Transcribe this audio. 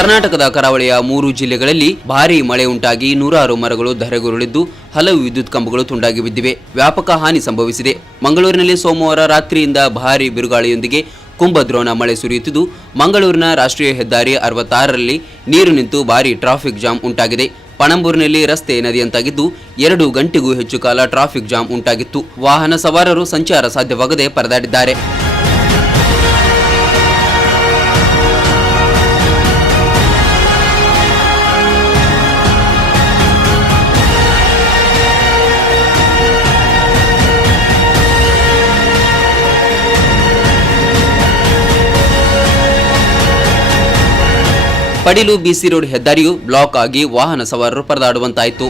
ಕರ್ನಾಟಕದ ಕರಾವಳಿಯ 3 ಜಿಲ್ಲೆಗಳಲ್ಲಿ ಭಾರೀ ಮಳೆ ಉಂಟಾಗಿ ನೂರಾರು ಮರಗಳು ಧರೆಗುರುಳಿದ್ದು ಹಲವು ವಿದ್ಯುತ್ ಕಂಬಗಳು ತುಂಡಾಗಿ ಬಿದ್ದಿವೆ. ವ್ಯಾಪಕ ಹಾನಿ ಸಂಭವಿಸಿದೆ. ಮಂಗಳೂರಿನಲ್ಲಿ ಸೋಮವಾರ ರಾತ್ರಿಯಿಂದ ಭಾರೀ ಬಿರುಗಾಳಿಯೊಂದಿಗೆ ಕುಂಭದ್ರೋಣ ಮಳೆ ಸುರಿಯುತ್ತಿದ್ದು ಮಂಗಳೂರಿನ ರಾಷ್ಟ್ರೀಯ ಹೆದ್ದಾರಿ 66ರಲ್ಲಿ ನೀರು ನಿಂತು ಭಾರೀ ಟ್ರಾಫಿಕ್ ಜಾಮ್ ಉಂಟಾಗಿದೆ. ಪಣಂಬೂರಿನಲ್ಲಿ ರಸ್ತೆ ನದಿಯಂತಾಗಿದ್ದು 2 ಗಂಟೆಗೂ ಹೆಚ್ಚು ಕಾಲ ಟ್ರಾಫಿಕ್ ಜಾಮ್ ಉಂಟಾಗಿತ್ತು. ವಾಹನ ಸವಾರರು ಸಂಚಾರ ಸಾಧ್ಯವಾಗದೆ ಪರದಾಡಿದ್ದಾರೆ. ಪಡಿಲು ಬಿಸಿ ರೋಡ್ ಹೆದ್ದಾರಿಯು ಬ್ಲಾಕ್ ಆಗಿ ವಾಹನ ಸವಾರರು ಪರದಾಡುವಂತಾಯಿತು.